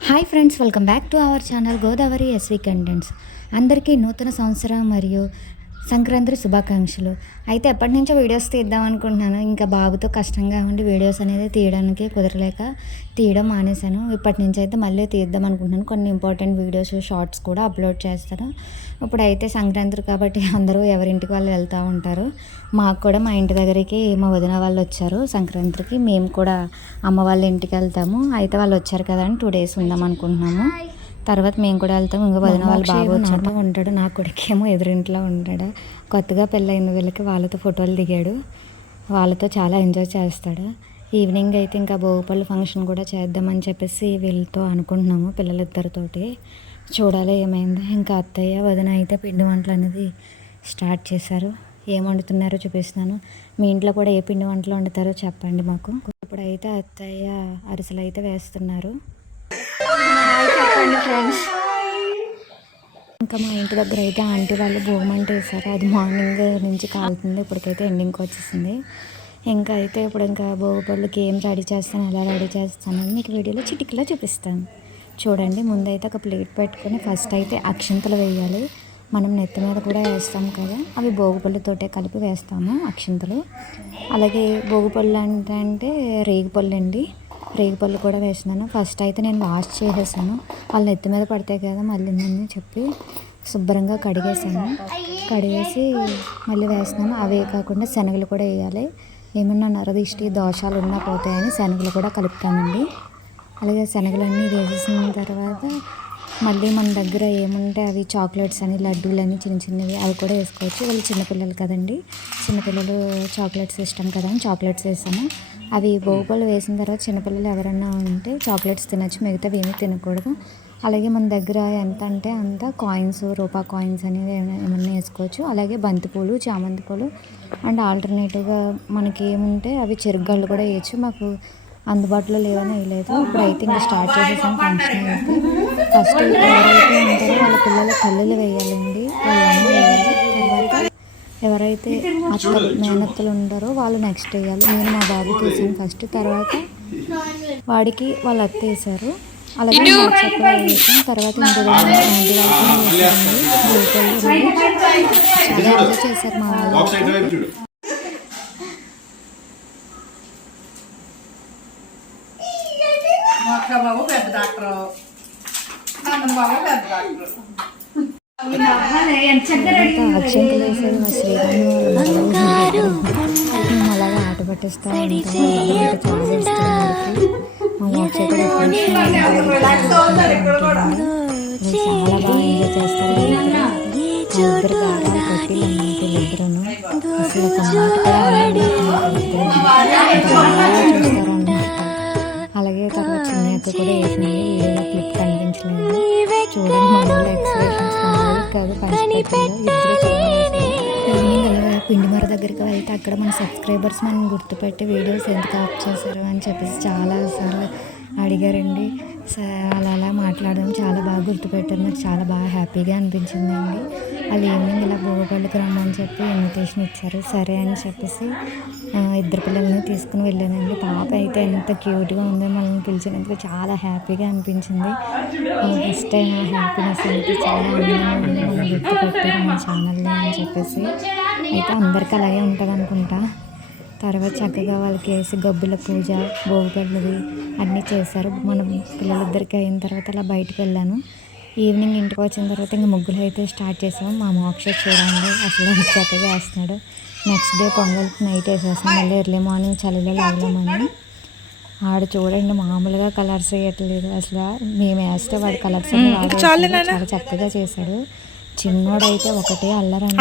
Hi friends welcome back to our channel Godavari SV contents అందరికీ నూతన సంవత్సరం మరియు సంక్రాంతి శుభాకాంక్షలు. అయితే ఎప్పటి నుంచో వీడియోస్ తీద్దాం అనుకుంటున్నాను. ఇంకా బాబుతో కష్టంగా ఉండి వీడియోస్ అనేది తీయడానికి కుదరలేక తీయడం మానేశాను. ఇప్పటి నుంచి అయితే మళ్ళీ తీద్దాం అనుకుంటున్నాను. కొన్ని ఇంపార్టెంట్ వీడియోస్ షార్ట్స్ కూడా అప్లోడ్ చేస్తాను. ఇప్పుడైతే సంక్రాంతి కాబట్టి అందరూ ఎవరింటికి వాళ్ళు వెళ్తూ ఉంటారు. మాకు కూడా మా ఇంటి దగ్గరికి మా వదిన వాళ్ళు వచ్చారు సంక్రాంతికి. మేము కూడా అమ్మ వాళ్ళ ఇంటికి వెళ్తాము. అయితే వాళ్ళు వచ్చారు కదా అని టూ డేస్ ఉందాం అనుకుంటున్నాము. తర్వాత మేము కూడా వెళ్తాం. ఇంకా వదిన వాళ్ళు బాగా వచ్చాడు ఉంటాడు. నా కొడుకేమో ఎదురింట్లో ఉంటాడు. కొత్తగా పెళ్ళైన వీళ్ళకి వాళ్ళతో ఫోటోలు దిగాడు. వాళ్ళతో చాలా ఎంజాయ్ చేస్తాడు. ఈవినింగ్ అయితే ఇంకా భోగిపళ్ళు ఫంక్షన్ కూడా చేద్దామని చెప్పేసి వీళ్ళతో అనుకుంటున్నాము పిల్లలిద్దరితోటి. చూడాలి ఏమైందో. ఇంకా అత్తయ్య వదిన అయితే పిండి వంటలు అనేది స్టార్ట్ చేశారు. ఏం వండుతున్నారో చూపిస్తున్నాను. మీ ఇంట్లో కూడా ఏ పిండి వంటలు వండుతారో చెప్పండి మాకు. ఇప్పుడైతే అత్తయ్య అరిసెలు అయితే వేస్తున్నారు. చెప్పండి ఫ్రెండ్స్ ఇంకా మా ఇంటి దగ్గర అయితే ఆంటీ వాళ్ళు భూమంట వేసారు అది మార్నింగ్ నుంచి కాలుతుంది. ఇప్పటికైతే ఎండింగ్కి వచ్చేసింది. ఇంకా అయితే ఇప్పుడు ఇంకా భోగిపళ్ళకి ఏం రెడీ చేస్తాను ఎలా రెడీ చేస్తాను మీకు వీడియోలో చిటికలో చూపిస్తాను. చూడండి ముందైతే ఒక ప్లేట్ పెట్టుకొని ఫస్ట్ అయితే అక్షంతలు వేయాలి. మనం నెత్తి మీద కూడా వేస్తాం కదా అవి భోగిపళ్ళతోటే కలిపి వేస్తాము అక్షంతలు. అలాగే భోగిపళ్ళు అంటే అంటే రేగిపళ్ళు అండి. రేగిపళ్ళు కూడా వేసినాను. ఫస్ట్ అయితే నేను వాష్ చేసేసాను. వాళ్ళు నెత్తి మీద పడతాయి కదా మళ్ళీ అని చెప్పి శుభ్రంగా కడిగేసాను. కడిగేసి మళ్ళీ వేసినాను. అవే కాకుండా శనగలు కూడా వేయాలి. ఏమన్నా నరదిష్టి దోషాలు ఉన్నా పోతాయని శనగలు కూడా కలుపుతామండి. అలాగే శనగలన్నీ వేసేసిన తర్వాత మళ్ళీ మన దగ్గర ఏముంటే అవి చాక్లెట్స్ అని లడ్డూలు అని చిన్న చిన్నవి అవి కూడా వేసుకోవచ్చు. వాళ్ళు చిన్నపిల్లలు కదండి. చిన్నపిల్లలు చాక్లెట్స్ ఇష్టం కదా అని చాక్లెట్స్ వేసాము అవి బోగుపళ్ళు వేసిన తర్వాత చిన్నపిల్లలు ఎవరన్నా ఉంటే చాక్లెట్స్ తినచ్చు మిగతావి ఏమీ తినకూడదు. అలాగే మన దగ్గర ఎంత అంటే అంత కాయిన్స్ రూపా కాయిన్స్ అనేవి ఏమన్నా వేసుకోవచ్చు. అలాగే బంతిపూలు చామంతి పూలు అండ్ ఆల్టర్నేటివ్గా మనకి ఏముంటే అవి చెరుగళ్ళు కూడా వేయచ్చు. మాకు అందుబాటులో లేవని వేయలేదు ఇప్పుడు అయితే ఇంకా స్టార్ట్ చేసేసాం ఫంక్షన్ అయితే. ఫస్ట్ ఎవరైతే ఉంటారో వాళ్ళ పిల్లల కళ్ళు వేయాలండి. వాళ్ళ వేయాలి. తర్వాత ఎవరైతే అత్తలు మేనత్తలు ఉంటారో వాళ్ళు నెక్స్ట్ వేయాలి నేను మా బాబు తీసాను ఫస్ట్ తర్వాత వాడికి వాళ్ళు అత్త వేశారు. అలాగే చెప్పగా వేసాం తర్వాత ఇంటి చాలా ఎంజాయ్ చేశారు మా వాళ్ళు బాబు పెద్ద డాక్టర్. బాబు పెద్ద డాక్టర్. మా శ్రీరామ్ అలాగే ఆట పట్టిస్తూ. చాలా బాగా ఎంజాయ్ చేస్తారు ఇద్దరు అసలు ఒక అలాగే తర్వాత చిన్న కూడా క్లిప్ కనిపించలేదు. చూడండి ఎక్స్ప్రెషన్స్ కాదు పిండిమర దగ్గరికి వెళ్తే అక్కడ మన సబ్స్క్రైబర్స్ మనం గుర్తుపెట్టి వీడియోస్ ఎందుకు ఆఫ్ చేశారు అని చెప్పేసి చాలాసార్లు అడిగారండి. అలా అలా మాట్లాడడం చాలా బాగా గుర్తుపెట్టారు. నాకు చాలా బాగా హ్యాపీగా అనిపించింది అండి. వాళ్ళు ఈవినింగ్ ఇలా భోగపల్లికి రమ్మని చెప్పి ఇన్విటేషన్ ఇచ్చారు. సరే అని చెప్పేసి ఇద్దరు పిల్లల్ని తీసుకుని వెళ్ళానండి. పాప అయితే ఎంత క్యూట్గా ఉందో మనల్ని పిలిచినందుకు చాలా హ్యాపీగా అనిపించింది. ఫస్ట్ టైం ఆ హ్యాపీనెస్ అయితే చాలా ఆనందంగా గుర్తుపెట్టారు మన ఛానల్లో అని చెప్పేసి. అయితే అందరికీ అలాగే ఉంటుంది అనుకుంటా తర్వాత చక్కగా వాళ్ళకి వేసి గబ్బుల పూజ భోగిపళ్ళది అన్నీ చేశారు. మనం పిల్లలిద్దరికి అయిన తర్వాత అలా బయటకు వెళ్ళాను. ఈవినింగ్ ఇంటికి వచ్చిన తర్వాత ఇంకా ముగ్గులు అయితే స్టార్ట్ చేసాం మా మోక్ష చూడండి అసలు చక్కగా వేస్తున్నాడు. నెక్స్ట్ డే పొంగల్కి నైట్ వేసేస్తాం. మళ్ళీ ఎర్లీ మార్నింగ్ చలిలో లాగలేమని ఆడు చూడండి మామూలుగా కలర్స్ వేయట్లేదు. అసలు మేము వేస్తే వాడు కలర్స్ చాలా చక్కగా చేశాడు. చిన్నోడైతే ఒకటే అల్లరండి